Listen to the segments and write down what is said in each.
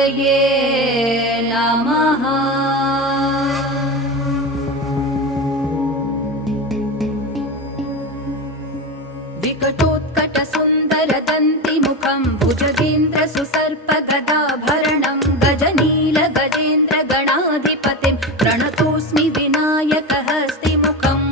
गणपतये नमः। विकटोत्कटसुन्दरदन्तिमुखं भुजगेन्द्रसुसर्पगदाभरणं गजनीलगजेन्द्रगणाधिपतिं प्रणतोऽस्मि विनायकहस्तिमुखम्।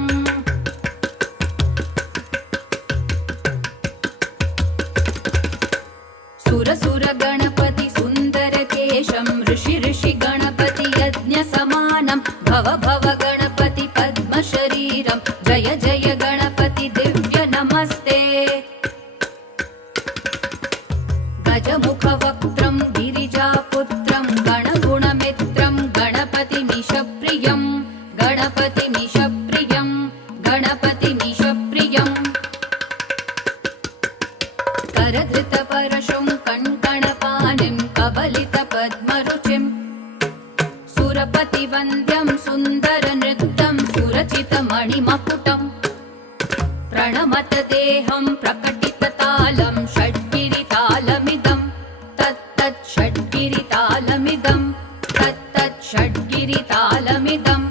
सुरसुरगणपति सुन्दरकेशं ऋषि गणपति यज्ञसमानं भव भव गणपति पद्मशरीरं जय जय गणपति दिव्य नमस्ते। गजमुखवक्त्रं गिरिजापुत्रं गणगुणमित्रं गणपतिमीशप्रियं गणपतिमीशप्रियं गणपतिमीशप्रियम्। करधृतपरशुं कण्कणपाणिं कबलितपद्मरुचिं सुरपतिवन्द्यं सुन्दरनृत्यं सुरचितमणिमकुटं प्रणमत देहं प्रकटिततालं षड्गिरितालमिदं तत्तत् षड्गिरितालमिदं तत्तत् षड्गिरितालमिदम्।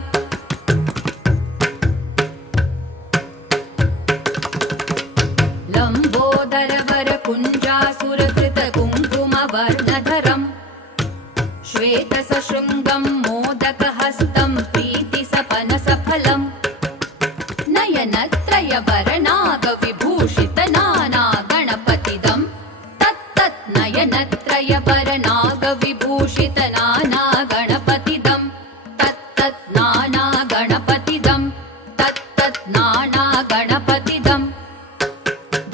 लम्बोदरवरकुञ्जासुरकृतकुङ्कुमवर्णधरं श्वेतसशृङ्गं मोदकहस्तं प्रीतिसपनसफलं नयनत्रयवरनागविभूषितनानागणपतिदं तत्तत् नयनत्रयवरनागविभूषितनानागणपतिदं तत्तत् नानागणपतिदं तत्तत् नानागणपतिदम्।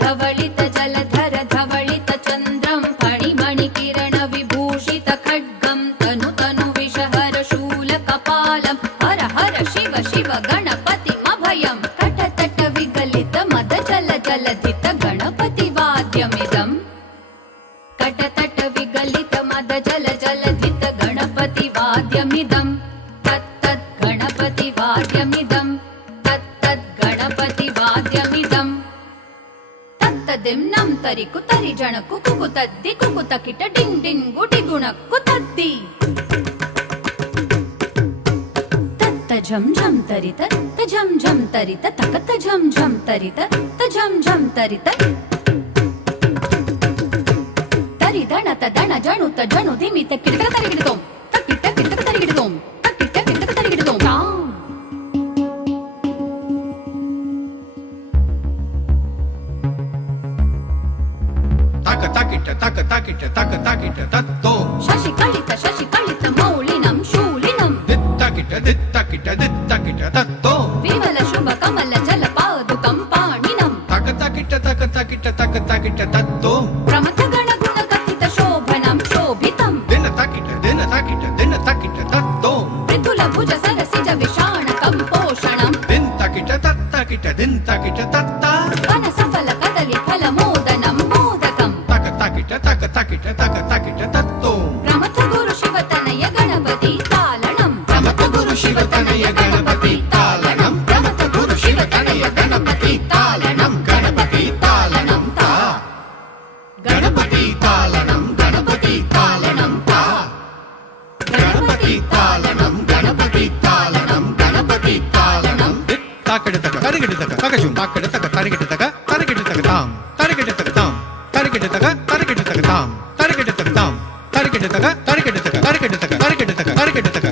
धवलित जलधर धवलित चन्द्रं फणिमणिकिरण विभूषित खड्गं तनु तनु विषहर शूलकपालं हर हर शिव शिव गणपतिमभयं कटतट विगलित मद जल जलधित गणपति वाद्यमिदं कटतट विगलित मद जल जलधित गणपति वाद्यमिदं तत्तत् गणपति वाद्यमिदं तत्तत् गणपति वाद्यमिदम्। तद्दिम्नं तरिकु तरि जणकु कुकु तद्दि कुकु तकिट डिंग डिंग गुडि गुणक्कु तद्दि तत्त झं झं तरित त झं झं तरित तकत झं झं तरित त झं झं तरित तरि दणत दण जणु त जणु धिमित किटक तरिगिडतों तकिट किटक तरिगिडतों तकिट किटक तरिगिडतों। तक ताकिट तत्तो शशिकलित मौलिनं शूलिनं दित्ताकिट तत्तो विमल शुभ कमल जलपादुकं पाणिनं तक ताकिट तत्तो प्रमथ गणगुण कथित शोभनं शोभितं दिन ताकिट तत्तो मृदुल भुज सरसिज विषाणकं पोषणं दिन ताकिट तत्ता वन सफल कदली फल मोदनं मोदकं ताकिट तत्तो प्रमथ गुरु शिव तनय गणपति तालनं प्रमथ गुरु शिव तनय गणपति तालनं प्रमथ गुरु शिव तनय गणपति तालनं गणपति तालनं ता गणपति तालनं गणपति तालनं ता गणपति तालनं गणपति तालनं गणपति तालनं ताकड़ तक तरिगिड़ तक तकशुं ताकड़ तक तरिगिड़ तक ताम तरिगिड़ तक ताम तरिगिड़ तक ताम तरिगिड़ तक ताम तरिगिड़ तक